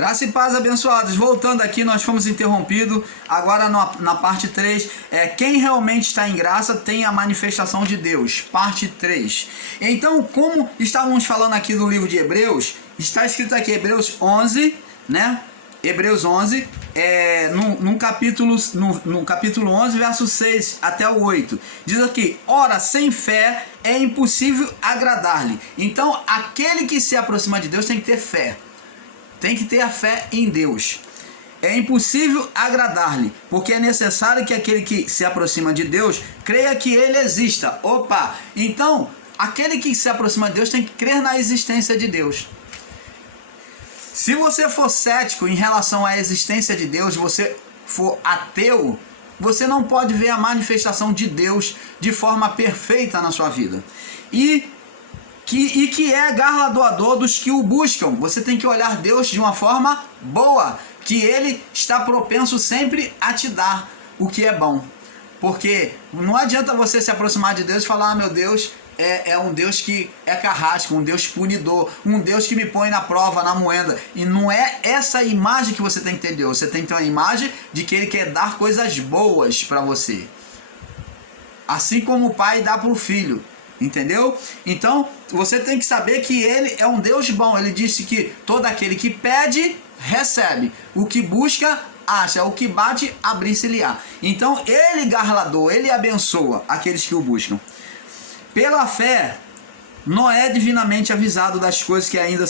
Graça e paz, abençoados. Voltando aqui, nós fomos interrompidos. Agora na parte 3, quem realmente está em graça tem a manifestação de Deus. Parte 3. Então, como estávamos falando aqui do livro de Hebreus, está escrito aqui Hebreus 11, né? Hebreus 11, no capítulo 11, verso 6 até o 8. Diz aqui: ora, sem fé é impossível agradar-lhe. Então, aquele que se aproxima de Deus tem que ter fé. Tem que ter a fé em Deus. É impossível agradar-lhe, porque é necessário que aquele que se aproxima de Deus creia que ele exista. Opa! Então, aquele que se aproxima de Deus tem que crer na existência de Deus. Se você for cético em relação à existência de Deus, você for ateu, você não pode ver a manifestação de Deus de forma perfeita na sua vida. E que é galardoador dos que o buscam. Você tem que olhar Deus de uma forma boa, que Ele está propenso sempre a te dar o que é bom. Porque não adianta você se aproximar de Deus e falar: ah, meu Deus é um Deus que é carrasco, um Deus punidor, um Deus que me põe na prova, na moenda. E não é essa imagem que você tem que ter de Deus. Você tem que ter uma imagem de que Ele quer dar coisas boas para você. Assim como o pai dá para o filho. Entendeu? Então, você tem que saber que Ele é um Deus bom. Ele disse que todo aquele que pede, recebe. O que busca, acha. O que bate, abrir-se-lhe-á. Então, Ele galardoa, Ele abençoa aqueles que o buscam. Pela fé, Noé, divinamente avisado das coisas que ainda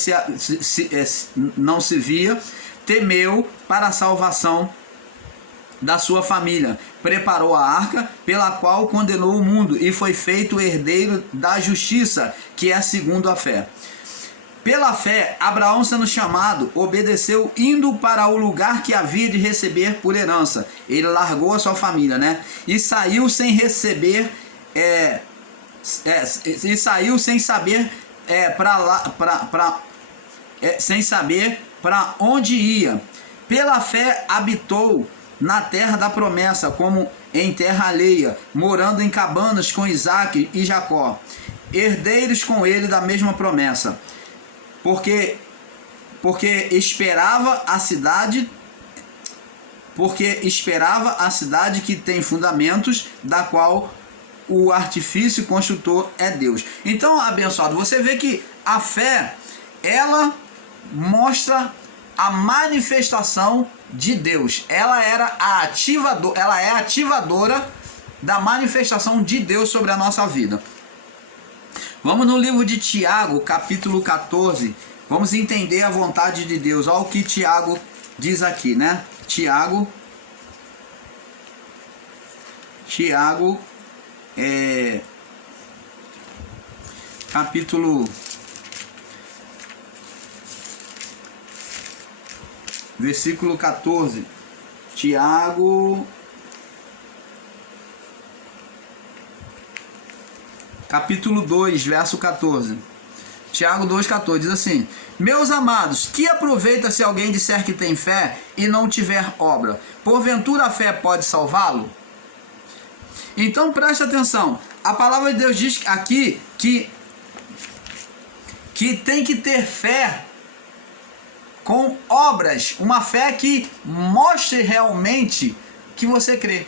não se via, temeu para a salvação da sua família. Preparou a arca, pela qual condenou o mundo, e foi feito herdeiro da justiça, que é segundo a fé. Pela fé, Abraão, sendo chamado, obedeceu, indo para o lugar que havia de receber por herança. Ele largou a sua família, né? E saiu sem receber, sem saber sem saber para onde ia. Pela fé habitou na terra da promessa, como em terra alheia, morando em cabanas com Isaque e Jacó, herdeiros com ele da mesma promessa, porque esperava a cidade que tem fundamentos, da qual o artifício construtor é Deus. Então, abençoado, você vê que a fé, ela mostra a manifestação de Deus. Ela é ativadora da manifestação de Deus sobre a nossa vida. Vamos no livro de Tiago, capítulo 14. Vamos entender a vontade de Deus. Olha o que Tiago diz aqui, né? Tiago capítulo versículo 14. Tiago capítulo 2, verso 14. Tiago 2,14 diz assim: meus amados, que aproveita se alguém disser que tem fé e não tiver obra? Porventura a fé pode salvá-lo? Então preste atenção. A palavra de Deus diz aqui que tem que ter fé com obras, uma fé que mostre realmente que você crê.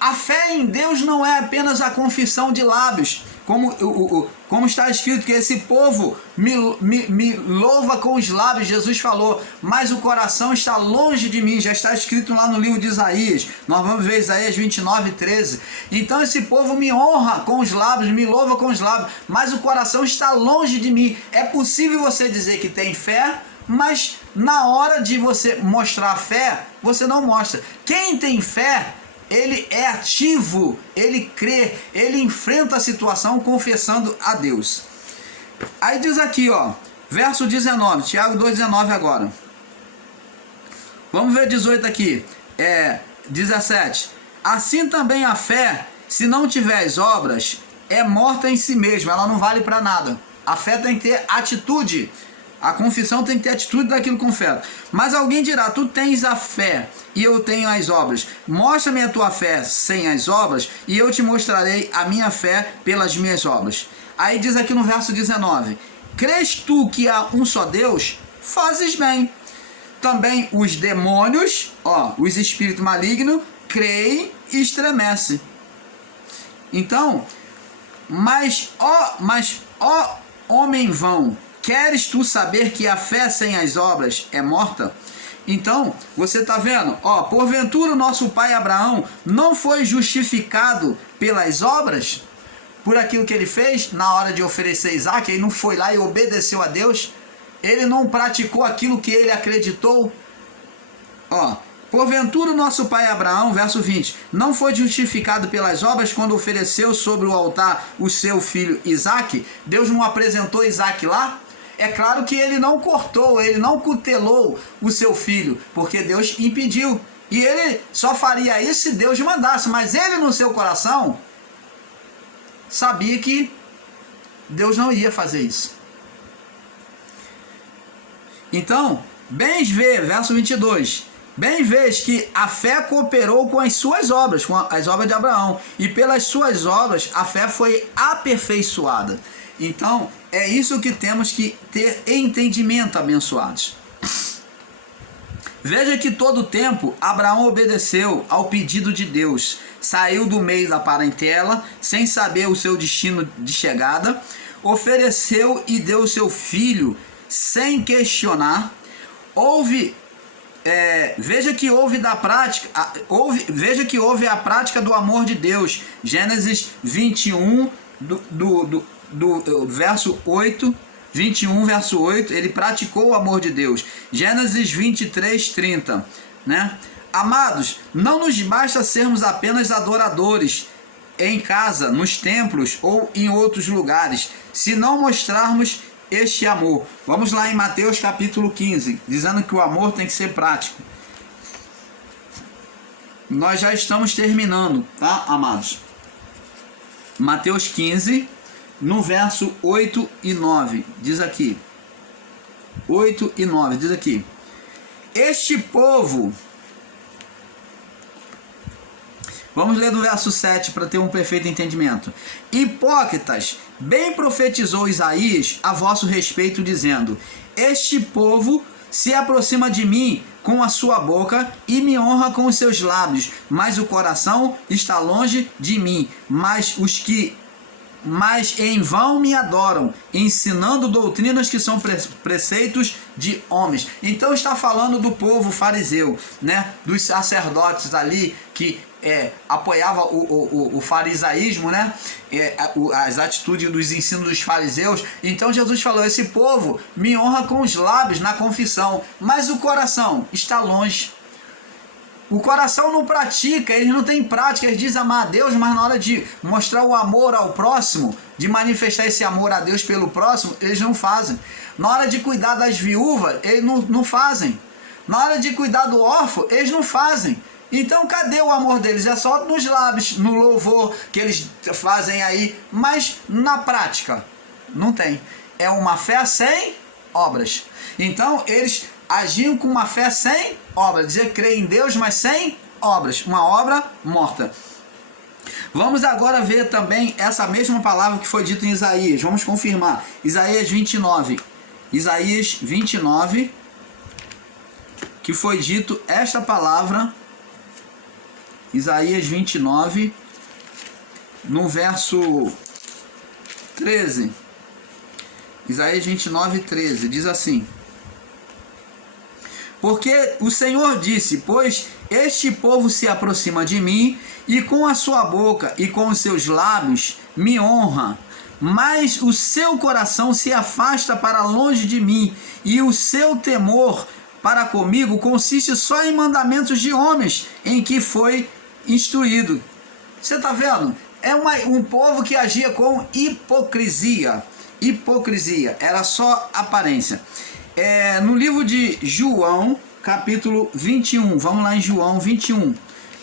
A fé em Deus não é apenas a confissão de lábios, como está escrito, que esse povo me louva com os lábios, Jesus falou, mas o coração está longe de mim. Já está escrito lá no livro de Isaías. Nós vamos ver Isaías 29:13. Então esse povo me honra com os lábios, me louva com os lábios, mas o coração está longe de mim. É possível você dizer que tem fé, mas na hora de você mostrar fé, você não mostra. Quem tem fé, ele é ativo, ele crê, ele enfrenta a situação confessando a Deus. Aí diz aqui, ó, verso 19, Tiago 2,19 agora. Vamos ver 18 aqui, 17. Assim também a fé, se não tiver as obras, é morta em si mesma, ela não vale para nada. A fé tem que ter atitude. A confissão tem que ter atitude daquilo que confessa. Mas alguém dirá: tu tens a fé e eu tenho as obras. Mostra-me a tua fé sem as obras e eu te mostrarei a minha fé pelas minhas obras. Aí diz aqui no verso 19: crês tu que há um só Deus? Fazes bem. também os demônios, os espíritos malignos, creem e estremecem. Então, mas ó homem vão, queres tu saber que a fé sem as obras é morta? Então, você está vendo, porventura o nosso pai Abraão não foi justificado pelas obras? Por aquilo que ele fez na hora de oferecer Isaac, ele não foi lá e obedeceu a Deus? Ele não praticou aquilo que ele acreditou? Porventura o nosso pai Abraão, verso 20, não foi justificado pelas obras quando ofereceu sobre o altar o seu filho Isaac? Deus não apresentou Isaac lá? É claro que ele não cortou, ele não cutelou o seu filho, porque Deus impediu. E ele só faria isso se Deus mandasse, mas ele no seu coração sabia que Deus não ia fazer isso. Então, bem vê, verso 22, bem vês que a fé cooperou com as suas obras, com as obras de Abraão, e pelas suas obras a fé foi aperfeiçoada. Então, é isso que temos que ter entendimento, abençoados. Veja que todo o tempo Abraão obedeceu ao pedido de Deus, saiu do meio da parentela, sem saber o seu destino de chegada, ofereceu e deu o seu filho sem questionar. Veja que houve a prática do amor de Deus. Gênesis 21 do verso 8, 21 verso 8, ele praticou o amor de Deus. Gênesis 23, 30, né? Amados, não nos basta sermos apenas adoradores em casa, nos templos ou em outros lugares, se não mostrarmos este amor. Vamos lá em Mateus capítulo 15, dizendo que o amor tem que ser prático. Nós já estamos terminando, tá, amados? Mateus 15, no verso 8 e 9, diz aqui. 8 e 9, diz aqui. Este povo... Vamos ler do verso 7 para ter um perfeito entendimento. Hipócritas, bem profetizou Isaías a vosso respeito, dizendo: este povo se aproxima de mim com a sua boca e me honra com os seus lábios, mas o coração está longe de mim. Mas em vão me adoram, ensinando doutrinas que são preceitos de homens. Então está falando do povo fariseu, né? Dos sacerdotes ali que apoiava o farisaísmo, né? As atitudes dos ensinos dos fariseus. Então Jesus falou: esse povo me honra com os lábios na confissão, mas o coração está longe. O coração não pratica, eles não têm prática, eles dizem amar a Deus, mas na hora de mostrar o amor ao próximo, de manifestar esse amor a Deus pelo próximo, eles não fazem. Na hora de cuidar das viúvas, eles não fazem. Na hora de cuidar do órfão, eles não fazem. Então cadê o amor deles? É só nos lábios, no louvor que eles fazem aí, mas na prática não tem. É uma fé sem obras. Então eles agiam com uma fé sem obras, dizer crer em Deus, mas sem obras, uma obra morta. Vamos agora ver também essa mesma palavra que foi dita em Isaías. Vamos confirmar. Isaías 29. Isaías 29, que foi dito esta palavra. Isaías 29, no verso 13. Isaías 29, 13, diz assim: porque o Senhor disse: pois este povo se aproxima de mim, e com a sua boca e com os seus lábios me honra, mas o seu coração se afasta para longe de mim, e o seu temor para comigo consiste só em mandamentos de homens, em que foi instruído. Você está vendo? É um povo que agia com hipocrisia. Hipocrisia, era só aparência. No livro de João, capítulo 21, vamos lá em João 21,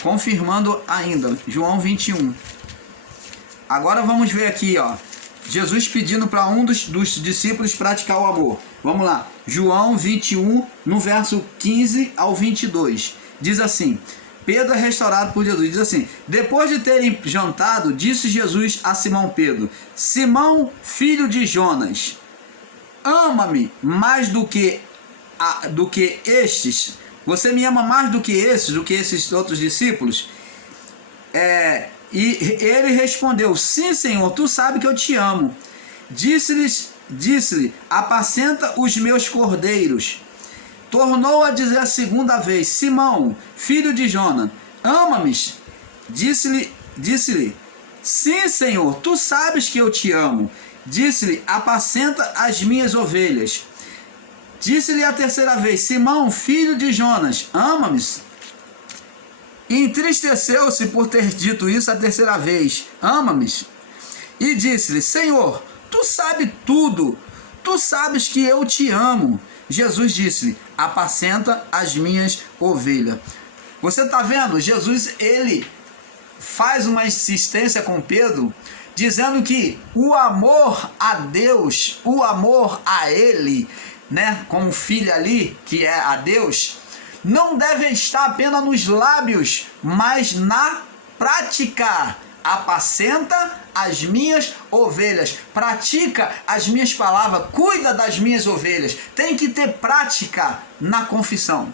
confirmando ainda, João 21. Agora vamos ver aqui, Jesus pedindo para um dos discípulos praticar o amor. Vamos lá, João 21, no verso 15 ao 22, diz assim: Pedro é restaurado por Jesus, diz assim: depois de terem jantado, disse Jesus a Simão Pedro: Simão, filho de Jonas, ama-me mais do que do que estes? Você me ama mais do que esses outros discípulos? E ele respondeu: sim, Senhor, tu sabes que eu te amo. Disse-lhe: apacenta os meus cordeiros. Tornou a dizer a segunda vez: Simão, filho de Jonas, ama-me? Disse-lhe: sim, Senhor, tu sabes que eu te amo. Disse-lhe: apacenta as minhas ovelhas. Disse-lhe a terceira vez: Simão, filho de Jonas, ama-me? Entristeceu-se por ter dito isso a terceira vez: ama-me? E disse-lhe: Senhor, tu sabes tudo, tu sabes que eu te amo. Jesus disse-lhe: apacenta as minhas ovelhas. Você está vendo? Jesus, ele faz uma insistência com Pedro, dizendo que o amor a Deus, o amor a ele, né, como filho ali, que é a Deus, não deve estar apenas nos lábios, mas na prática. Apacenta as minhas ovelhas, pratica as minhas palavras, cuida das minhas ovelhas. Tem que ter prática na confissão.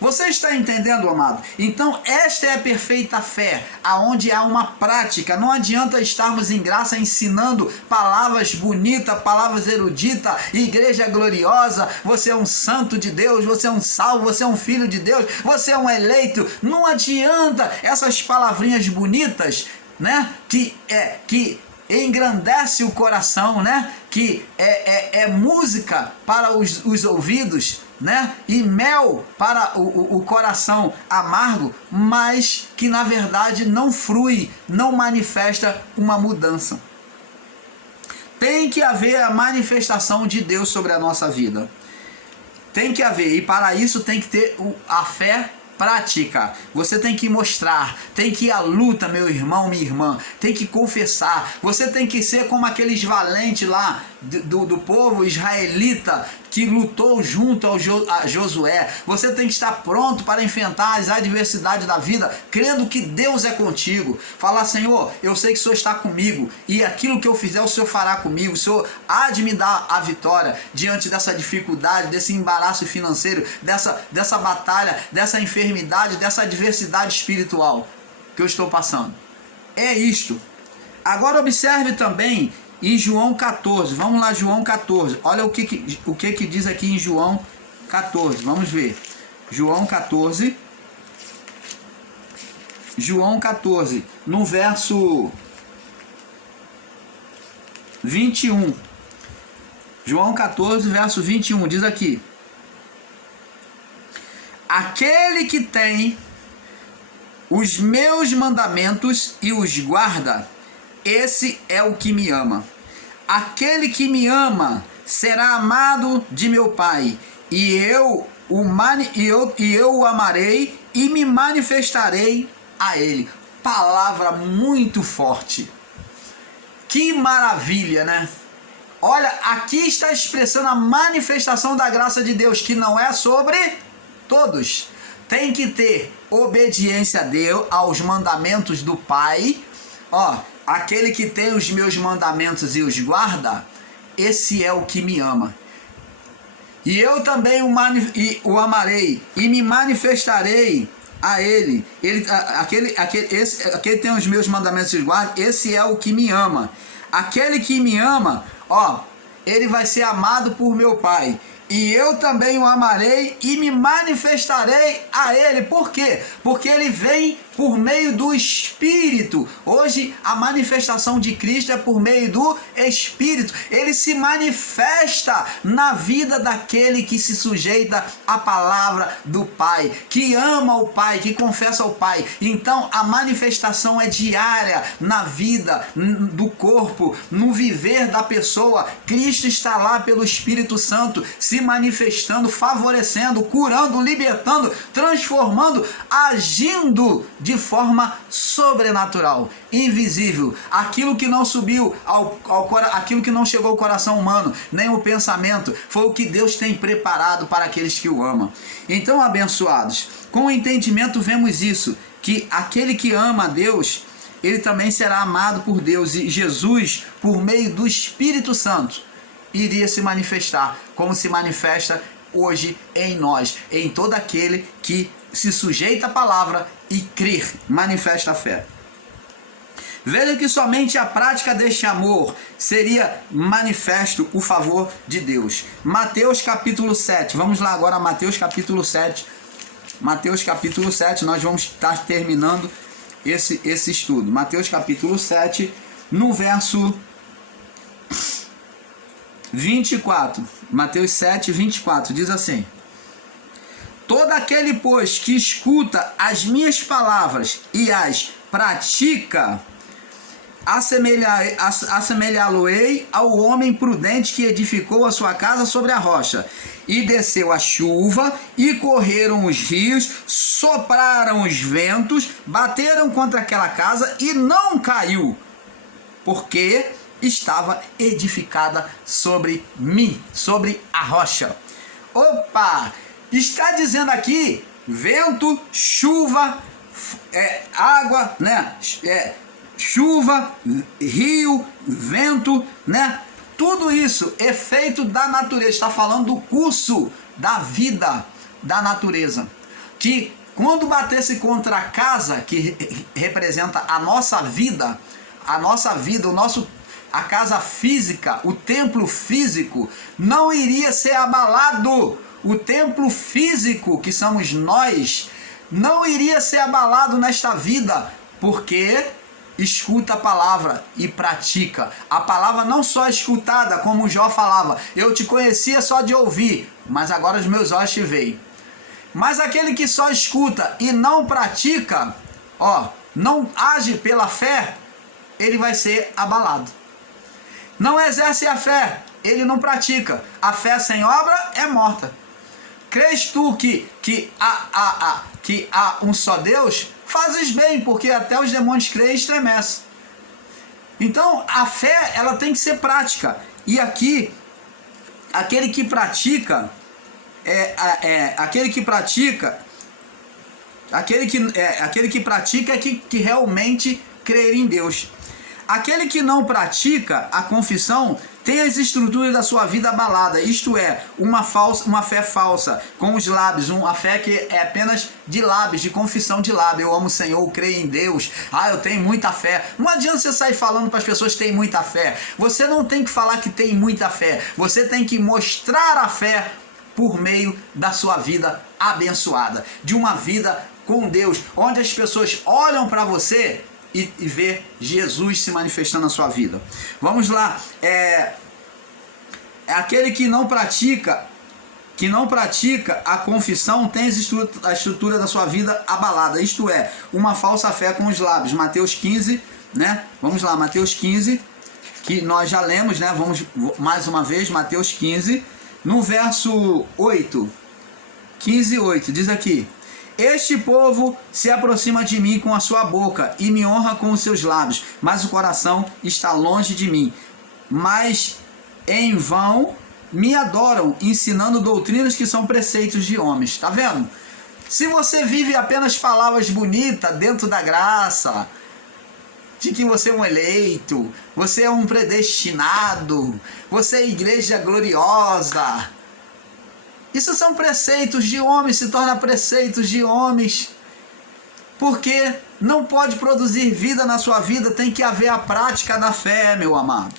Você está entendendo, amado? Então esta é a perfeita fé, aonde há uma prática. Não adianta estarmos em graça ensinando palavras bonitas, palavras eruditas, igreja gloriosa, você é um santo de Deus, você é um salvo, você é um filho de Deus, você é um eleito. Não adianta essas palavrinhas bonitas, né? Que engrandece o coração, né? Que é música para os ouvidos, né? E mel para o coração amargo, mas que na verdade não flui, não manifesta uma mudança. Tem que haver a manifestação de Deus sobre a nossa vida. Tem que haver, e para isso tem que ter a fé prática. Você tem que mostrar, tem que ir à luta, meu irmão, minha irmã, tem que confessar. Você tem que ser como aqueles valentes lá do povo israelita que lutou junto a Josué. Você tem que estar pronto para enfrentar as adversidades da vida, crendo que Deus é contigo. Falar: Senhor, eu sei que o Senhor está comigo, e aquilo que eu fizer o Senhor fará comigo. O Senhor há de me dar a vitória diante dessa dificuldade, desse embaraço financeiro, dessa batalha, dessa enfermidade, dessa adversidade espiritual que eu estou passando. É isto. Agora observe também em João 14, vamos lá, João 14, olha o que diz aqui em João 14, vamos ver, João 14, no verso 21, João 14, verso 21, diz aqui: aquele que tem os meus mandamentos e os guarda, esse é o que me ama. Aquele que me ama será amado de meu Pai, e eu o amarei e me manifestarei a ele. Palavra muito forte. Que maravilha, né? Olha, aqui está expressando a manifestação da graça de Deus, que não é sobre todos. Tem que ter obediência a Deus, aos mandamentos do Pai. Ó, aquele que tem os meus mandamentos e os guarda, esse é o que me ama. E eu também o amarei e me manifestarei a ele. Aquele que tem os meus mandamentos e os guarda, esse é o que me ama. Aquele que me ama, ó, ele vai ser amado por meu Pai. E eu também o amarei e me manifestarei a ele. Por quê? Porque ele vem por meio do Espírito. Hoje a manifestação de Cristo é por meio do Espírito. Ele se manifesta na vida daquele que se sujeita à palavra do Pai, que ama o Pai, que confessa o Pai. Então a manifestação é diária na vida do corpo, no viver da pessoa. Cristo está lá pelo Espírito Santo, se manifestando, favorecendo, curando, libertando, transformando, agindo de forma sobrenatural, invisível. Aquilo que não subiu aquilo que não chegou ao coração humano, nem o pensamento, foi o que Deus tem preparado para aqueles que o amam. Então, abençoados, com o entendimento vemos isso, que aquele que ama a Deus, ele também será amado por Deus, e Jesus, por meio do Espírito Santo, iria se manifestar, como se manifesta hoje em nós, em todo aquele que se sujeita à palavra e crer, manifesta a fé. Veja que somente a prática deste amor seria manifesto o favor de Deus. Mateus capítulo 7, vamos lá agora, Mateus capítulo 7. Mateus capítulo 7, nós vamos estar terminando esse estudo. Mateus capítulo 7, no verso 24. Mateus 7, 24, diz assim: todo aquele, pois, que escuta as minhas palavras e as pratica, assemelhá-lo-ei ao homem prudente que edificou a sua casa sobre a rocha. E desceu a chuva, e correram os rios, sopraram os ventos, bateram contra aquela casa, e não caiu, porque estava edificada sobre mim, sobre a rocha. Opa! Está dizendo aqui, vento, chuva, água, né? Chuva, rio, vento, né? Tudo isso, efeito da natureza. Está falando do curso da vida da natureza. Que quando batesse contra a casa, que representa a nossa vida, a casa física, o templo físico, não iria ser abalado. O templo físico, que somos nós, não iria ser abalado nesta vida, porque escuta a palavra e pratica. A palavra não só escutada, como Jó falava, eu te conhecia só de ouvir, mas agora os meus olhos te veem. Mas aquele que só escuta e não pratica, não age pela fé, ele vai ser abalado. Não exerce a fé, ele não pratica. A fé sem obra é morta. Crês tu que há um só Deus? Fazes bem, porque até os demônios creem e estremecem. Então, a fé, ela tem que ser prática. E aqui, aquele que pratica é que realmente crê em Deus. Aquele que não pratica a confissão tem as estruturas da sua vida abalada, isto é, uma fé falsa, com os lábios, uma fé que é apenas de lábios, de confissão de lábios. Eu amo o Senhor, eu creio em Deus, eu tenho muita fé. Não adianta você sair falando para as pessoas que têm muita fé. Você não tem que falar que tem muita fé, você tem que mostrar a fé por meio da sua vida abençoada, de uma vida com Deus, onde as pessoas olham para você e ver Jesus se manifestando na sua vida. Vamos lá. Aquele que não pratica a confissão tem a estrutura da sua vida abalada, isto é, uma falsa fé com os lábios. Mateus 15, né? Vamos lá, Mateus 15, que nós já lemos, né? Vamos mais uma vez, Mateus 15, no verso 8. 15, 8, diz aqui: este povo se aproxima de mim com a sua boca e me honra com os seus lábios, mas o coração está longe de mim. Mas em vão me adoram, ensinando doutrinas que são preceitos de homens. Tá vendo? Se você vive apenas palavras bonitas dentro da graça, de que você é um eleito, você é um predestinado, você é igreja gloriosa, isso são preceitos de homens, se torna preceitos de homens, porque não pode produzir vida na sua vida, tem que haver a prática da fé, meu amado.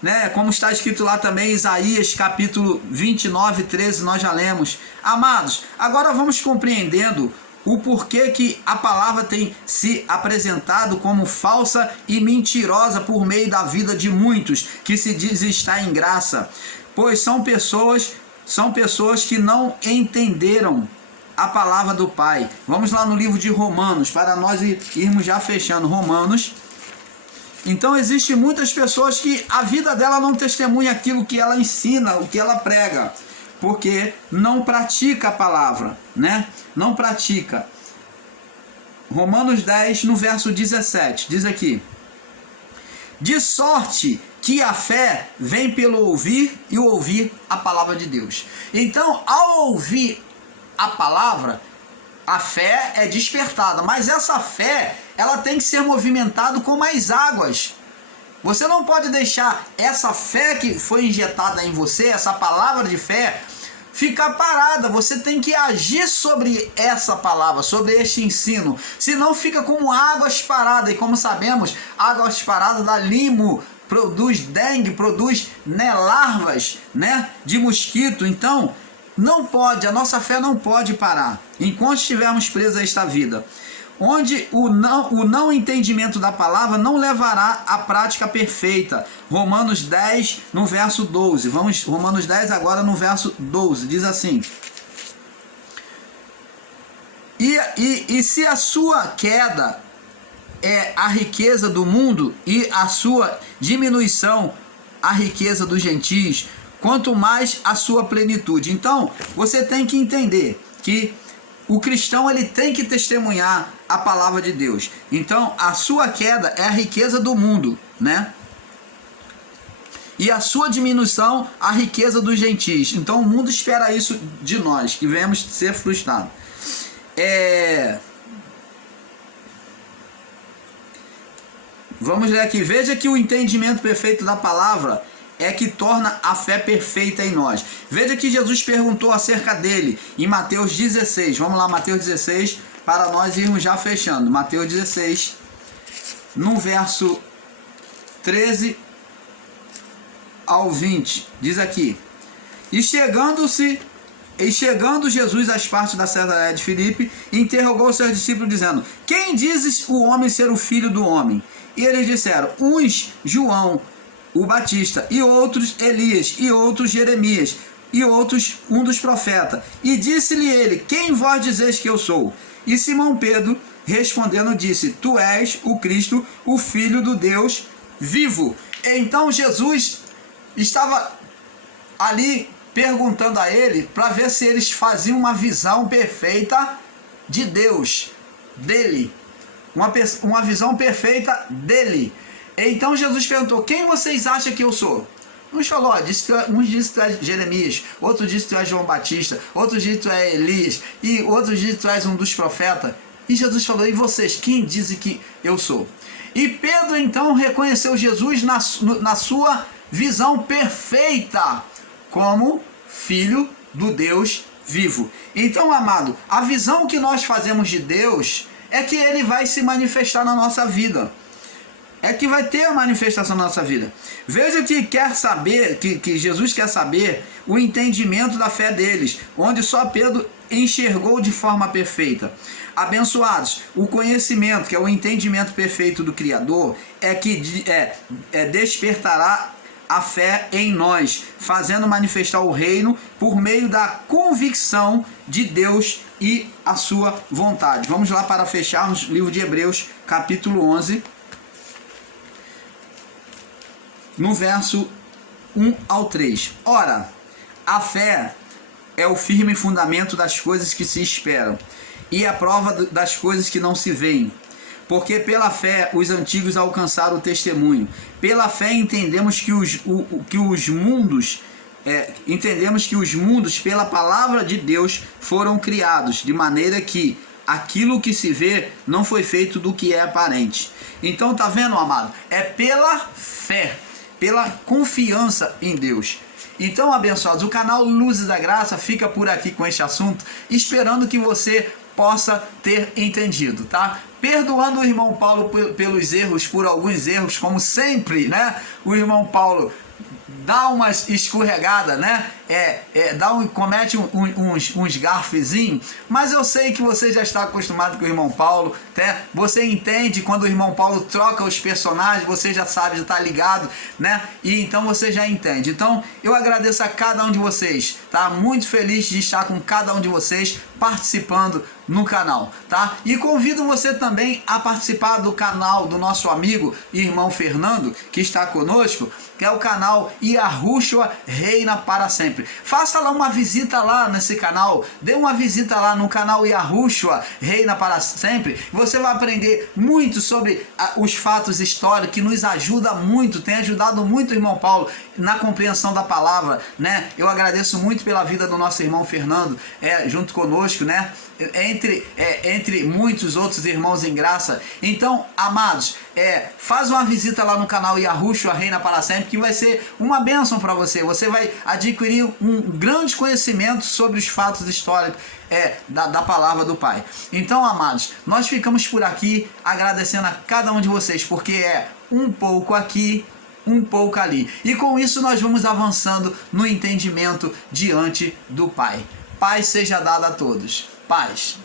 Né? Como está escrito lá também, Isaías capítulo 29, 13, nós já lemos. Amados, agora vamos compreendendo o porquê que a palavra tem se apresentado como falsa e mentirosa por meio da vida de muitos que se diz estar em graça, pois são pessoas que não entenderam a palavra do Pai. Vamos lá no livro de Romanos, para nós irmos já fechando Romanos. Então existem muitas pessoas que a vida dela não testemunha aquilo que ela ensina, o que ela prega, porque não pratica a palavra, né? Não pratica. Romanos 10, no verso 17, diz aqui: de sorte que a fé vem pelo ouvir e o ouvir a palavra de Deus. Então, ao ouvir a palavra, a fé é despertada, mas essa fé, ela tem que ser movimentada como as águas. Você não pode deixar essa fé que foi injetada em você, essa palavra de fé, ficar parada, você tem que agir sobre essa palavra, sobre este ensino, senão fica como águas paradas, e como sabemos, águas paradas dá limo, produz dengue, produz, né, larvas, né, de mosquito. Então não pode, a nossa fé não pode parar enquanto estivermos presos a esta vida, onde o não entendimento da palavra não levará à prática perfeita. Romanos 10, no verso 12. Vamos, Romanos 10 agora no verso 12, diz assim: e se a sua queda é a riqueza do mundo e a sua diminuição a riqueza dos gentios, quanto mais a sua plenitude. Então, você tem que entender que o cristão, ele tem que testemunhar a palavra de Deus. Então, a sua queda é a riqueza do mundo, né? E a sua diminuição, a riqueza dos gentios. Então, o mundo espera isso de nós, que venhamos ser frustrados. Vamos ler aqui. Veja que o entendimento perfeito da palavra é que torna a fé perfeita em nós. Veja que Jesus perguntou acerca dele em Mateus 16. Vamos lá, Mateus 16, para nós irmos já fechando. Mateus 16, no verso 13 ao 20, diz aqui: E chegando Jesus às partes da Cesareia de Filipe, interrogou os seus discípulos, dizendo: Quem dizes o homem ser o filho do homem? E eles disseram: uns João o Batista, e outros Elias, e outros Jeremias, e outros um dos profetas. E disse-lhe ele: Quem vós dizeis que eu sou? E Simão Pedro respondendo disse: Tu és o Cristo, o Filho do Deus vivo. Então Jesus estava ali perguntando a ele para ver se eles faziam uma visão perfeita de Deus, dele, uma visão perfeita dele. Então Jesus perguntou: quem vocês acham que eu sou? Uns falou, uns dizem que tu és Jeremias, outros dizem que tu és João Batista, outros dizem que tu és Elias, e outros dizem que tu és um dos profetas. E Jesus falou: e vocês, quem dizem que eu sou? E Pedro então reconheceu Jesus na sua visão perfeita, como Filho do Deus vivo. Então, amado, a visão que nós fazemos de Deus é que Ele vai se manifestar na nossa vida. É que vai ter a manifestação na nossa vida. Veja que quer saber, que Jesus quer saber o entendimento da fé deles, onde só Pedro enxergou de forma perfeita. Abençoados, o conhecimento, que é o entendimento perfeito do Criador, é que despertará a fé em nós, fazendo manifestar o reino por meio da convicção de Deus e a sua vontade. Vamos lá para fecharmos o livro de Hebreus, capítulo 11, no verso 1 ao 3. Ora, a fé é o firme fundamento das coisas que se esperam e a prova das coisas que não se veem. Porque pela fé os antigos alcançaram o testemunho. Pela fé entendemos que os mundos pela palavra de Deus foram criados, de maneira que aquilo que se vê não foi feito do que é aparente. Então, tá vendo, amado? É pela fé, pela confiança em Deus. Então, abençoados, o canal Luzes da Graça fica por aqui com este assunto, esperando que você possa ter entendido, tá? Perdoando o irmão Paulo pelos erros, por alguns erros, como sempre, né? O irmão Paulo dá umas escorregadas, né? Comete uns garfezinhos, mas eu sei que você já está acostumado com o irmão Paulo, né? Você entende quando o irmão Paulo troca os personagens, você já sabe, já está ligado, né? E então você já entende. Então eu agradeço a cada um de vocês, tá? Muito feliz de estar com cada um de vocês participando no canal, tá? E convido você também a participar do canal do nosso amigo e irmão Fernando, que está conosco, que é o canal Yahushua Reina para Sempre. Faça lá uma visita lá nesse canal, dê uma visita lá no canal Yahushua Reina para Sempre. Você vai aprender muito sobre os fatos históricos, que nos ajuda muito, tem ajudado muito o irmão Paulo na compreensão da palavra, né? Eu agradeço muito pela vida do nosso irmão Fernando, junto conosco, né? Entre muitos outros irmãos em graça. Então, amados, faz uma visita lá no canal Yahushua Reina para Sempre, que vai ser uma bênção para você. Você vai adquirir um grande conhecimento sobre os fatos históricos da palavra do Pai. Então, amados, nós ficamos por aqui agradecendo a cada um de vocês, porque é um pouco aqui, um pouco ali. E com isso nós vamos avançando no entendimento diante do Pai. Paz seja dada a todos. Paz.